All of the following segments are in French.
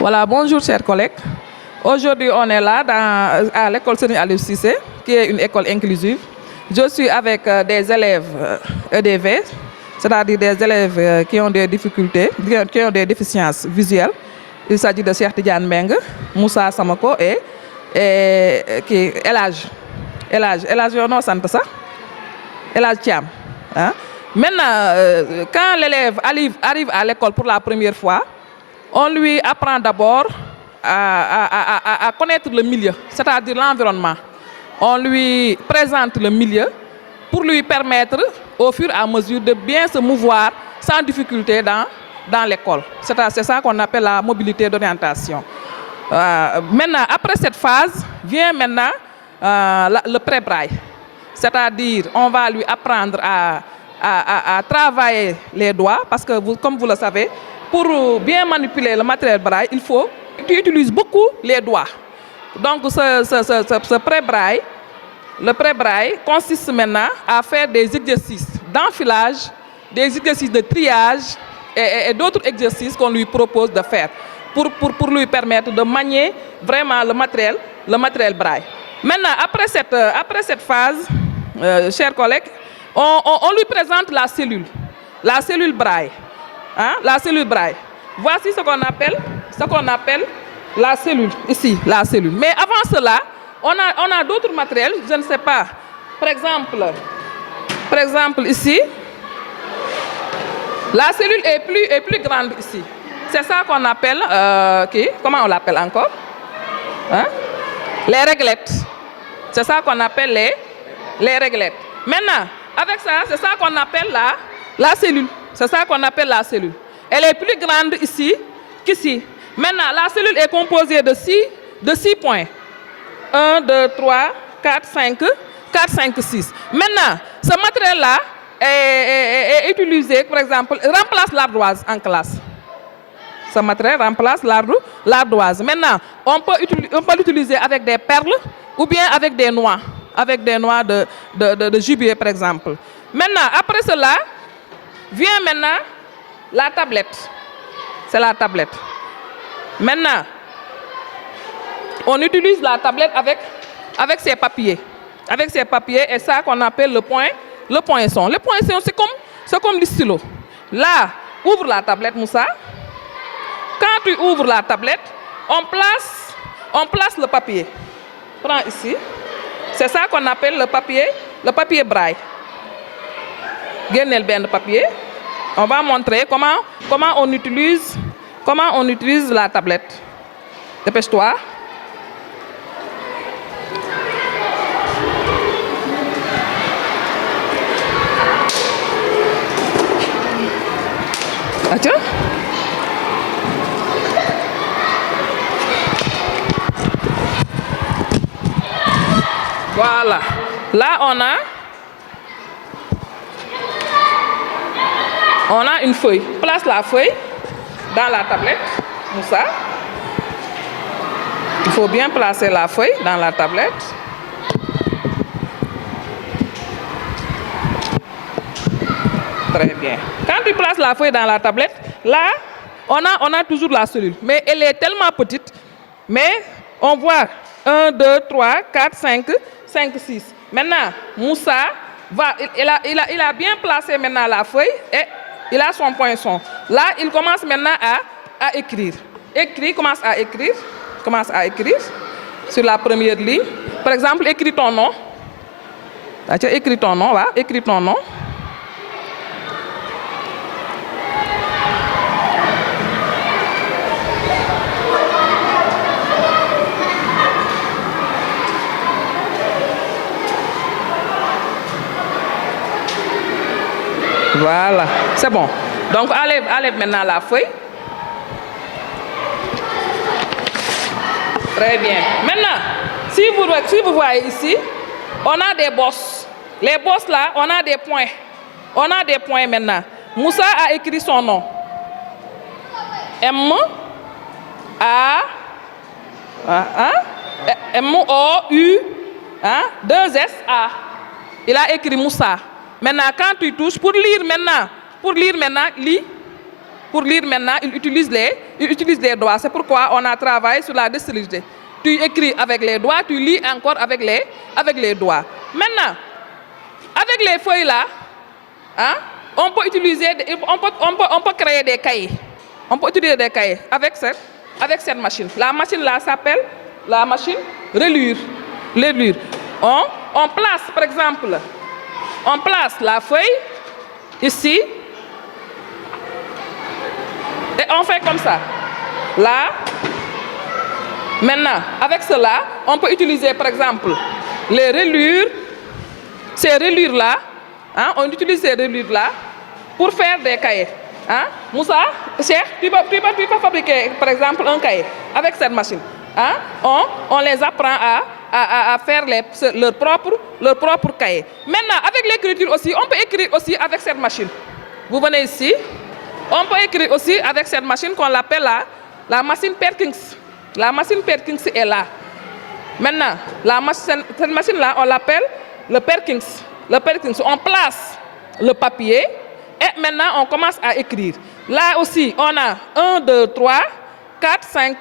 Voilà, bonjour chers collègues. Aujourd'hui, on est là à l'école Serigne Aliou Cissé, qui est une école inclusive. Je suis avec des élèves EDV, c'est-à-dire des élèves qui ont des difficultés, qui ont des déficiences visuelles. Il s'agit de Cheikh Tidiane Meng, Moussa Samako et El Hadj. El Hadj, non, ça? El Hadj Thiam. Hein? Maintenant, quand l'élève arrive à l'école pour la première fois, on lui apprend d'abord à connaître le milieu, c'est-à-dire l'environnement. On lui présente le milieu pour lui permettre, au fur et à mesure, de bien se mouvoir sans difficulté dans l'école. C'est ça qu'on appelle la mobilité d'orientation. Maintenant, après cette phase, vient maintenant le pré-braille. C'est-à-dire, on va lui apprendre à travailler les doigts, parce que, comme vous le savez, pour bien manipuler le matériel braille, il faut que tu utilises beaucoup les doigts. Donc, ce pré-braille, le pré-braille consiste maintenant à faire des exercices d'enfilage, des exercices de triage et d'autres exercices qu'on lui propose de faire pour lui permettre de manier vraiment le matériel braille. Maintenant, après cette phase, chers collègues, on lui présente la cellule braille. Hein? La cellule braille. Voici ce qu'on appelle la cellule, ici, la cellule. Mais avant cela, on a d'autres matériels, je ne sais pas. Par exemple ici, la cellule est plus grande ici. C'est ça qu'on appelle, comment on l'appelle encore? Hein? Les réglettes. C'est ça qu'on appelle les réglettes. Maintenant, avec ça, c'est ça qu'on appelle la cellule. C'est ça qu'on appelle la cellule. Elle est plus grande ici qu'ici. Maintenant, la cellule est composée de 6 points. 1, 2, 3, 4, 5, 6. Maintenant, ce matériel-là est utilisé, par exemple, remplace l'ardoise en classe. Ce matériel remplace l'ardoise. Maintenant, on peut l'utiliser avec des perles ou bien avec des noix de gibier, par exemple. Maintenant, après cela, vient maintenant la tablette. C'est la tablette. Maintenant, on utilise la tablette avec ses papiers. Avec ses papiers et ça qu'on appelle le poinçon. Le poinçon, c'est comme le stylo. Là, ouvre la tablette, Moussa. Quand tu ouvres la tablette, on place le papier. Prends ici. C'est ça qu'on appelle le papier braille. Gagnez le bien de papier. On va montrer comment on utilise la tablette. Dépêche-toi. Attends. Voilà. Là, on a une feuille. Place la feuille dans la tablette, Moussa. Il faut bien placer la feuille dans la tablette. Très bien. Quand tu places la feuille dans la tablette, là, on a toujours la cellule. Mais elle est tellement petite. Mais on voit 1, 2, 3, 4, 5, 6. Maintenant, Moussa, il a bien placé maintenant la feuille et il a son poinçon. Là, il commence maintenant à écrire. Commence à écrire sur la première ligne. Par exemple, écris ton nom. Écris ton nom, va, écris ton nom. Voilà, c'est bon. Donc, enlève maintenant la feuille. Très bien. Maintenant, si vous voyez ici, on a des bosses. Les bosses là, on a des points. On a des points maintenant. Moussa a écrit son nom. M-O-U, 2-S-A. Il a écrit Moussa. Maintenant, quand tu touches, pour lire maintenant, lis. Pour lire maintenant, il utilise les doigts. C'est pourquoi on a travaillé sur la dextérité. Tu écris avec les doigts, tu lis encore avec les doigts. Maintenant, avec les feuilles là, hein, on peut créer des cahiers. On peut utiliser des cahiers avec cette machine. La machine là s'appelle la machine relure. On place, par exemple, on place la feuille ici. Et on fait comme ça. Là, maintenant, avec cela, on peut utiliser, par exemple, les relures. Ces relures-là, hein, on utilise ces relures-là pour faire des cahiers. Hein? Moussa, Cheikh, tu peux fabriquer, par exemple, un cahier avec cette machine. Hein? On les apprend à faire leur propre cahier. Maintenant, avec l'écriture aussi, on peut écrire aussi avec cette machine. Vous venez ici. On peut écrire aussi avec cette machine qu'on appelle la machine Perkins. La machine Perkins est là. Maintenant, cette machine-là, on l'appelle le Perkins. Le Perkins, on place le papier et maintenant on commence à écrire. Là aussi, on a 1, 2, 3, 4, 5,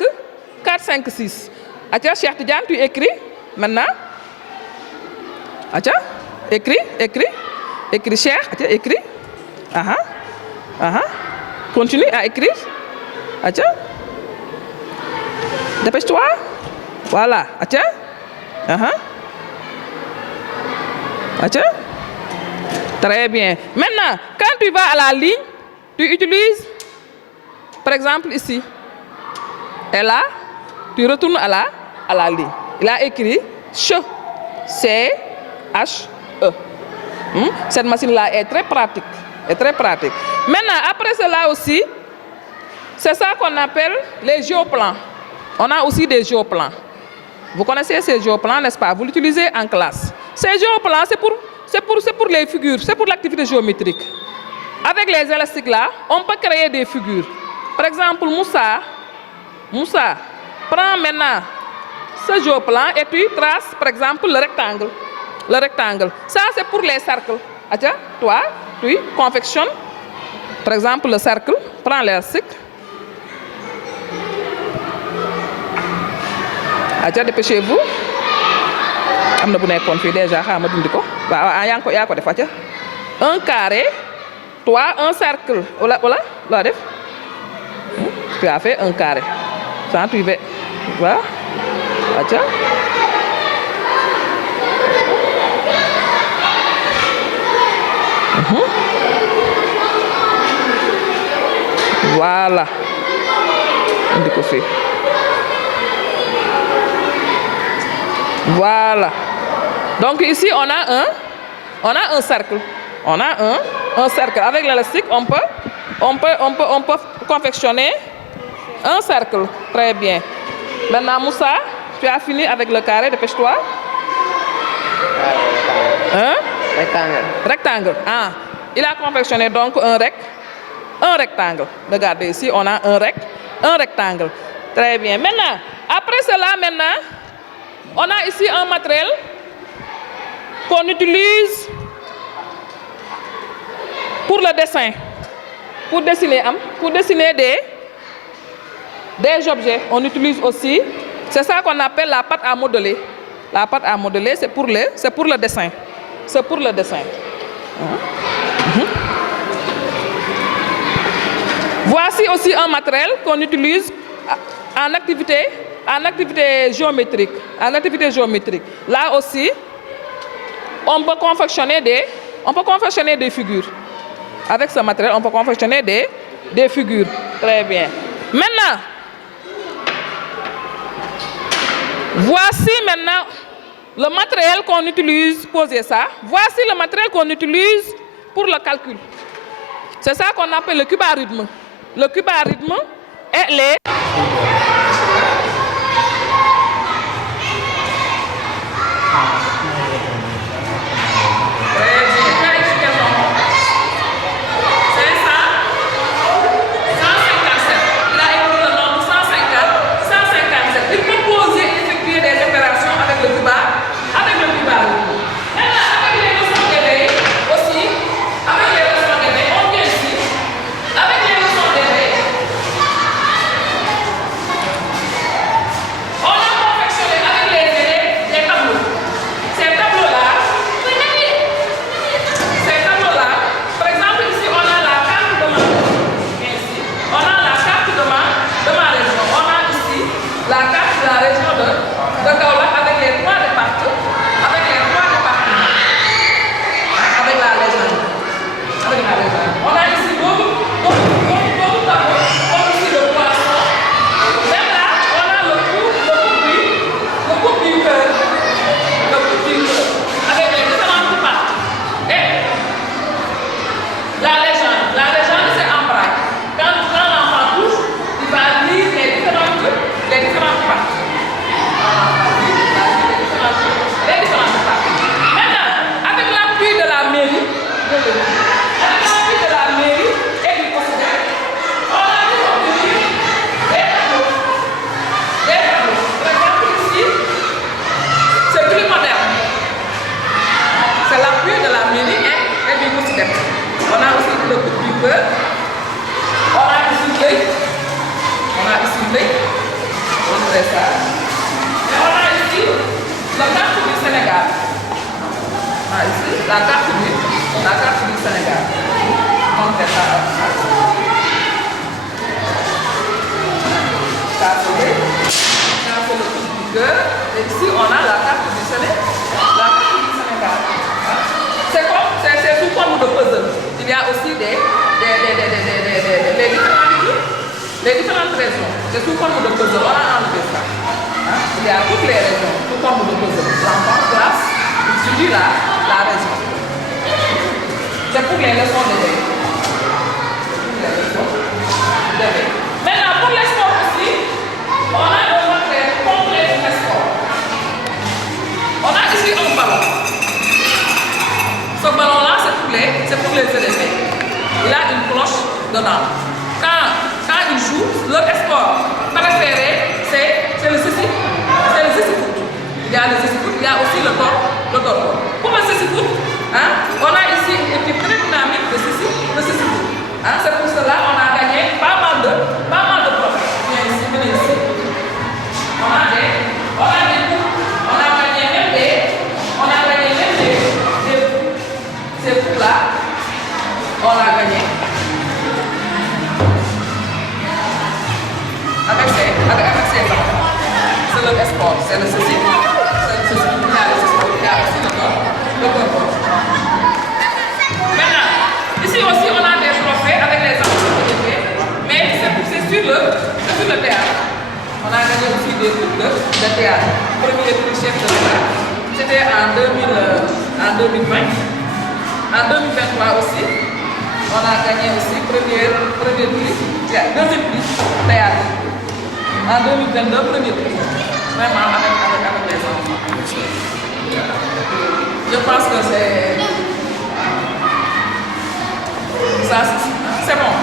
6. Atia, Cheikh Tidiane, tu écris maintenant. Atia, écris, Cheikh, Atia, écris. Continue à écrire. Atia. Dépêche-toi. Voilà. Atia. Atia. Très bien. Maintenant, quand tu vas à la ligne, tu utilises, par exemple, ici. Et là, tu retournes à la ligne. Il a écrit CHE. C-H-E. Cette machine-là est très pratique. Maintenant, après cela aussi, c'est ça qu'on appelle les géoplans. On a aussi des géoplans. Vous connaissez ces géoplans, n'est-ce pas? Vous l'utilisez en classe. Ces géoplans, c'est pour les figures, c'est pour l'activité géométrique. Avec les élastiques là, on peut créer des figures. Par exemple, Moussa, prends maintenant ce géoplan et tu traces, par exemple, le rectangle. Ça, c'est pour les cercles. Atia, toi, tu confectionnes, par exemple, le cercle. Prends l'élastique. Atia, dépêchez-vous. Amna bu nekkoon fii déjà xama dindi ko waaw yaa ko def Atia. Un carré, toi un cercle. Voilà, la def. Tu as fait un carré. Ça, tu veux. Voilà. Atia. Voilà. Indi ko fii. Voilà. Donc ici on a un cercle. On a un cercle. Avec l'élastique, on peut confectionner un cercle. Très bien. Maintenant Moussa, tu as fini avec le carré, dépêche-toi. Rectangle. Ah, il a confectionné donc un rectangle. Regardez ici, on a un rectangle. Très bien. Maintenant, après cela, on a ici un matériel qu'on utilise pour le dessin, pour dessiner des objets. On utilise aussi, c'est ça qu'on appelle la pâte à modeler. La pâte à modeler, c'est pour le dessin. C'est pour le dessin. Voici aussi un matériel qu'on utilise en activité géométrique. Là aussi, on peut confectionner des figures. Avec ce matériel, on peut confectionner des figures. Très bien. Maintenant, voici le matériel qu'on utilise, posez ça. Voici le matériel qu'on utilise pour le calcul. C'est ça qu'on appelle le cubarythme. Le cubarythme et les... Avec les leçons Afrique. Montrer ça. Et on a ici la carte du Sénégal. On a ici la carte du Sénégal. Montrer ça. Ça c'est le petit cœur. Et ici on a la carte du Sénégal. C'est sous forme de puzzle. Il y a aussi les différentes régions. C'est sous forme de puzzle. On a enlevé ça. Il y a toutes les régions sous forme de puzzle. L'enfant classe, il suit la région. C'est pour les leçons de veille. Maintenant, pour les sports aussi, on a un matériel complet pour les sports. On a ici un ballon. Ce ballon-là, c'est pour les élèves. Il a une cloche dedans. Quand ils jouent, leur sport préféré, c'est le sissi. C'est le sissi-foot. Il y a le sissi-foot, il y a aussi le torpor. Pour le sissi-foot, on a ici une équipe très dynamique de sissi-foot. C'est pour cela qu'on a gagné pas mal de trophées. Venez ici. On a des coups, on a gagné même des ces coups-là, on l'a gagné. Avec ces enfants. C'est le sport, c'est le ceci. Il y a aussi le corps. Maintenant, ici aussi on a des trophées avec les enfants, mais c'est sur le théâtre. On a gagné aussi des coupes de théâtre. Premier prix chef de l'État, c'était en 2020. En 2023 aussi, on a gagné aussi premier prix, deuxième prix théâtre. En 2022, premier prix. Vraiment avec les enfants. Je pense que c'est bon.